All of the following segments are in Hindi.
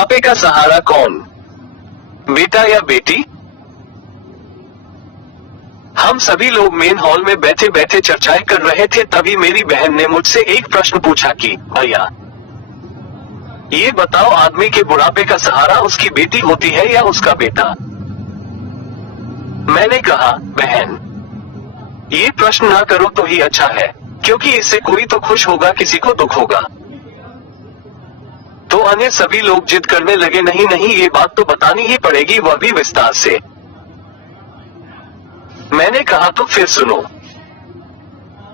बुढ़ापे का सहारा कौन, बेटा या बेटी? हम सभी लोग मेन हॉल में बैठे बैठे चर्चाएं कर रहे थे, तभी मेरी बहन ने मुझसे एक प्रश्न पूछा कि भैया ये बताओ, आदमी के बुढ़ापे का सहारा उसकी बेटी होती है या उसका बेटा? मैंने कहा, बहन ये प्रश्न ना करो तो ही अच्छा है, क्योंकि इससे कोई तो खुश होगा, किसी को दुख होगा। तो अन्य सभी लोग जिद करने लगे, नहीं नहीं ये बात तो बतानी ही पड़ेगी, वह भी विस्तार से। मैंने कहा तो फिर सुनो,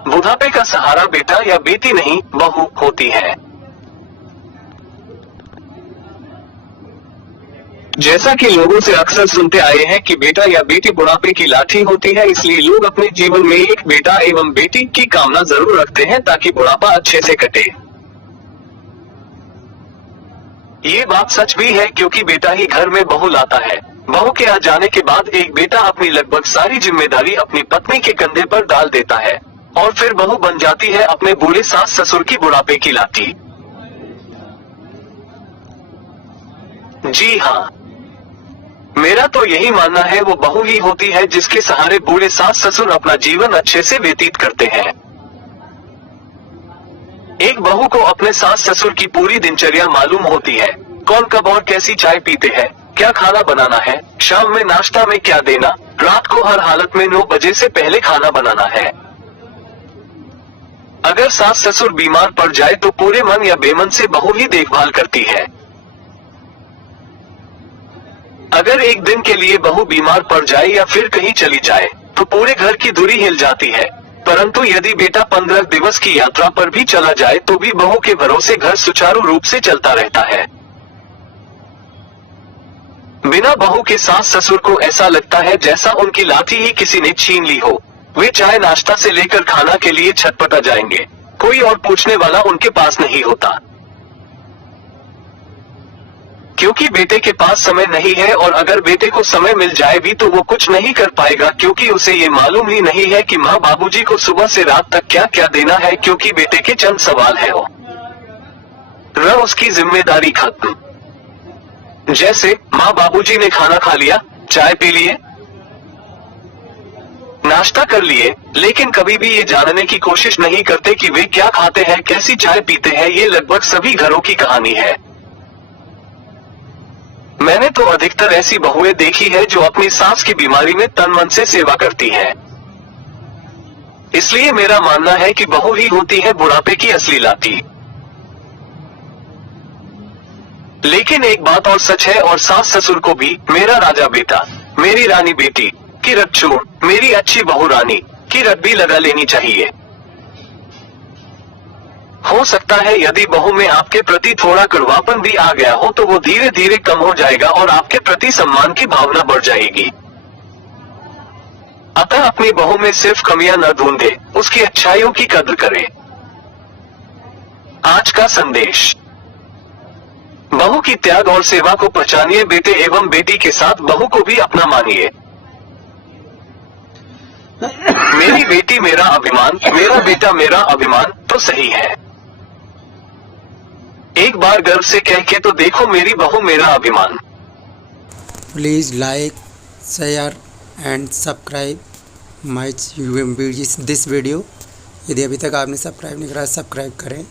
बुढ़ापे का सहारा बेटा या बेटी नहीं, बहू होती है। जैसा कि लोगों से अक्सर सुनते आए हैं कि बेटा या बेटी बुढ़ापे की लाठी होती है, इसलिए लोग अपने जीवन में एक बेटा एवं बेटी की कामना जरूर रखते हैं ताकि बुढ़ापा अच्छे से कटे। ये बात सच भी है, क्योंकि बेटा ही घर में बहू लाता है। बहू के आ जाने के बाद एक बेटा अपनी लगभग सारी जिम्मेदारी अपनी पत्नी के कंधे पर डाल देता है और फिर बहू बन जाती है अपने बूढ़े सास ससुर की बुढ़ापे की लाठी। जी हाँ, मेरा तो यही मानना है, वो बहू ही होती है जिसके सहारे बूढ़े सास ससुर अपना जीवन अच्छे से व्यतीत करते हैं। एक बहू को अपने सास ससुर की पूरी दिनचर्या मालूम होती है, कौन कब और कैसी चाय पीते हैं, क्या खाना बनाना है, शाम में नाश्ता में क्या देना, रात को हर हालत में 9 बजे से पहले खाना बनाना है। अगर सास ससुर बीमार पड़ जाए तो पूरे मन या बेमन से बहू ही देखभाल करती है। अगर एक दिन के लिए बहू बीमार पड़ जाए या फिर कहीं चली जाए तो पूरे घर की धुरी हिल जाती है, परंतु यदि बेटा 15 दिवस की यात्रा पर भी चला जाए तो भी बहू के भरोसे घर सुचारू रूप से चलता रहता है। बिना बहू के सास ससुर को ऐसा लगता है जैसा उनकी लाठी ही किसी ने छीन ली हो। वे चाहे नाश्ता से लेकर खाना के लिए छटपटा जाएंगे, कोई और पूछने वाला उनके पास नहीं होता, क्योंकि बेटे के पास समय नहीं है। और अगर बेटे को समय मिल जाए भी तो वो कुछ नहीं कर पाएगा, क्योंकि उसे ये मालूम ही नहीं है कि माँ बाबूजी को सुबह से रात तक क्या क्या देना है, क्योंकि बेटे के चंद सवाल है और उसकी जिम्मेदारी खत्म। जैसे माँ बाबूजी ने खाना खा लिया, चाय पी लिए, नाश्ता कर लिए, लेकिन कभी भी ये जानने की कोशिश नहीं करते कि वे क्या खाते हैं, कैसी चाय पीते हैं। ये लगभग सभी घरों की कहानी है। मैंने तो अधिकतर ऐसी बहुएं देखी है जो अपनी सास की बीमारी में तन मन से सेवा करती हैं। इसलिए मेरा मानना है कि बहू ही होती है बुढ़ापे की असली लाठी। लेकिन एक बात और सच है, और सास ससुर को भी मेरा राजा बेटा, मेरी रानी बेटी की रट छोड़ मेरी अच्छी बहू रानी की रट भी लगा लेनी चाहिए। हो सकता है यदि बहू में आपके प्रति थोड़ा कड़वापन भी आ गया हो तो वो धीरे धीरे कम हो जाएगा और आपके प्रति सम्मान की भावना बढ़ जाएगी। अतः अपनी बहू में सिर्फ कमियां न ढूंढे, उसकी अच्छाइयों की कद्र करें। आज का संदेश, बहू की त्याग और सेवा को पहचानिए, बेटे एवं बेटी के साथ बहू को भी अपना मानिए। मेरी बेटी मेरा अभिमान, मेरा बेटा मेरा अभिमान तो सही है। एक बार गर्व से कह के तो देखो, मेरी बहू मेरा अभिमान। Please like, share and subscribe my this video. यदि अभी तक आपने सब्सक्राइब नहीं करा, सब्सक्राइब करें।